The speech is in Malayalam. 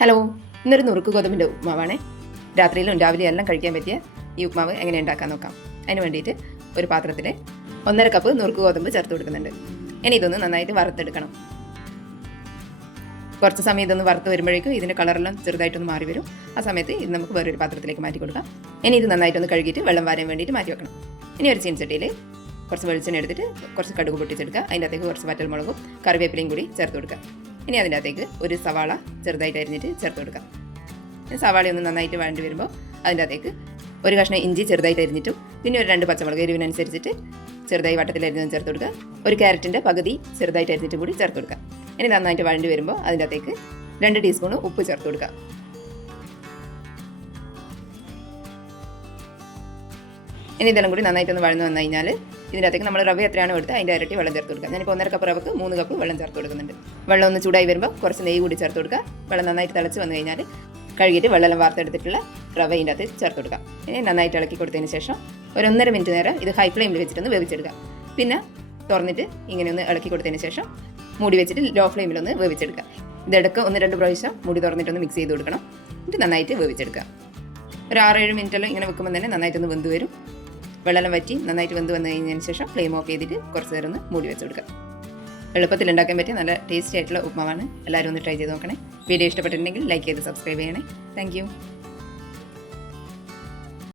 ഹലോ ഇന്നൊരു നുറുക്ക് ഗോതമ്പിന്റെ ഉപ്മാവാണേ. രാത്രിയിലും രാവിലെ എല്ലാം കഴിക്കാൻ പറ്റിയ ഈ ഉപ്മാവ് എങ്ങനെ ഉണ്ടാക്കാൻ നോക്കാം. അതിന് വേണ്ടിയിട്ട് ഒരു പാത്രത്തിൽ ഒന്നര കപ്പ് നുറുക്ക് ഗോതമ്പ് ചേർത്ത് കൊടുക്കുന്നുണ്ട്. ഇനി ഇതൊന്ന് നന്നായിട്ട് വറുത്തെടുക്കണം. കുറച്ച് സമയം ഇതൊന്ന് വറുത്ത് വരുമ്പോഴേക്കും ഇതിന്റെ കളറെല്ലാം ചെറുതായിട്ടൊന്ന് മാറി വരും. ആ സമയത്ത് ഇത് നമുക്ക് വേറൊരു പാത്രത്തിലേക്ക് മാറ്റി കൊടുക്കാം. ഇനി ഇത് നന്നായിട്ടൊന്ന് കഴുകിയിട്ട് വെള്ളം വാരാൻ വേണ്ടിയിട്ട് മാറ്റി വെക്കണം. ഇനി ഒരു ചീനച്ചട്ടിയിൽ കുറച്ച് വെളിച്ചെണ്ണ എടുത്തിട്ട് കുറച്ച് കടുക് പൊട്ടിച്ചെടുക്കുക. അതിന്റെ അകത്തേക്ക് കുറച്ച് വറ്റൽമുളകും കറിവേപ്പിലയും കൂടി ചേർത്ത് കൊടുക്കുക. ഇനി അതിന്റെ അകത്തേക്ക് ഒരു സവാള ചെറുതായിട്ട് അരിഞ്ഞിട്ട് ചേർത്ത് കൊടുക്കാം. സവാള ഒന്ന് നന്നായിട്ട് വഴണ്ടി വരുമ്പോൾ അതിന്റെ അകത്തേക്ക് ഒരു കഷ്ണം ഇഞ്ചി ചെറുതായിട്ട് അരിഞ്ഞിട്ടും പിന്നെ ഒരു രണ്ട് പച്ചമുളക് എരിവിനനുസരിച്ചിട്ട് ചെറുതായി വട്ടത്തിൽ അരിഞ്ഞതും ചേർത്ത് കൊടുക്കുക. ഒരു ക്യാരറ്റിന്റെ പകുതി ചെറുതായിട്ട് അരിഞ്ഞിട്ട് കൂടി ചേർത്ത് കൊടുക്കുക. ഇനി നന്നായിട്ട് വഴണ്ടി വരുമ്പോൾ അതിന്റെ അകത്തേക്ക് രണ്ട് ടീസ്പൂൺ ഉപ്പ് ചേർത്ത് കൊടുക്കുക. ഇനി ഇതെല്ലാം കൂടി നന്നായിട്ടൊന്ന് വഴന്ന് വന്നു കഴിഞ്ഞാൽ ഇതിന്റെ അകത്തേക്ക് നമ്മൾ റവ എത്രയാണ് എടുത്ത് അതിന്റെ ഇരട്ടി വെള്ളം ചേർത്ത് കൊടുക്കുക ഞാനിപ്പോൾ ഒന്നര കപ്പ് റവക്ക് മൂന്ന് കപ്പ് വെള്ളം ചേർത്ത് കൊടുക്കുന്നുണ്ട്. വെള്ളം ഒന്ന് ചൂടായി വരുമ്പോൾ കുറച്ച് നെയ്യ് കൂടി ചേർത്ത് കൊടുക്കുക വെള്ളം നന്നായിട്ട് തിളച്ച് വന്നു കഴിഞ്ഞാൽ കഴുകിയിട്ട് വെള്ളം വാർത്തെടുത്തിട്ടുള്ള റവ ഇതിന്റെ അകത്ത് ചേർത്ത് കൊടുക്കുക ഇനി നന്നായിട്ട് ഇളക്കി കൊടുത്തതിന് ശേഷം ഒരു ഒന്നര മിനിറ്റ് നേരം ഇത് ഹൈ ഫ്ലെയിമിൽ വെച്ചിട്ടൊന്ന് വേവിച്ചെടുക്കുക പിന്നെ തുറന്നിട്ട് ഇങ്ങനെ ഒന്ന് ഇളക്കി കൊടുത്തതിന് ശേഷം മൂടി വെച്ചിട്ട് ലോ ഫ്ലെയിമിൽ ഒന്ന് വേവിച്ചെടുക്കുക ഇതെടുക്കുക ഒന്ന് രണ്ട് പ്രാവശ്യം മൂടി തുറന്നിട്ടൊന്ന് മിക്സ് ചെയ്ത് കൊടുക്കണം. എന്നിട്ട് നന്നായിട്ട് വേവിച്ചെടുക്കുക ഒരു ആറേഴ് മിനിറ്റെല്ലാം ഇങ്ങനെ വെക്കുമ്പോൾ തന്നെ നന്നായിട്ടൊന്ന് വെന്ത് വരും. വെള്ളം വറ്റി നന്നായിട്ട് വെന്ത് വന്നു കഴിഞ്ഞതിന് ശേഷം ഫ്ലെയിം ഓഫ് ചെയ്തിട്ട് കുറച്ച് നേരം ഒന്ന് മൂടി വെച്ച് കൊടുക്കുക. എളുപ്പത്തിൽ ഉണ്ടാക്കാൻ പറ്റിയ നല്ല ടേസ്റ്റി ആയിട്ടുള്ള ഉപ്മാവാണ്. എല്ലാവരും ഒന്ന് ട്രൈ ചെയ്ത് നോക്കണേ. വീഡിയോ ഇഷ്ടപ്പെട്ടിട്ടുണ്ടെങ്കിൽ ലൈക്ക് ചെയ്ത് സബ്സ്ക്രൈബ് ചെയ്യണേ. താങ്ക്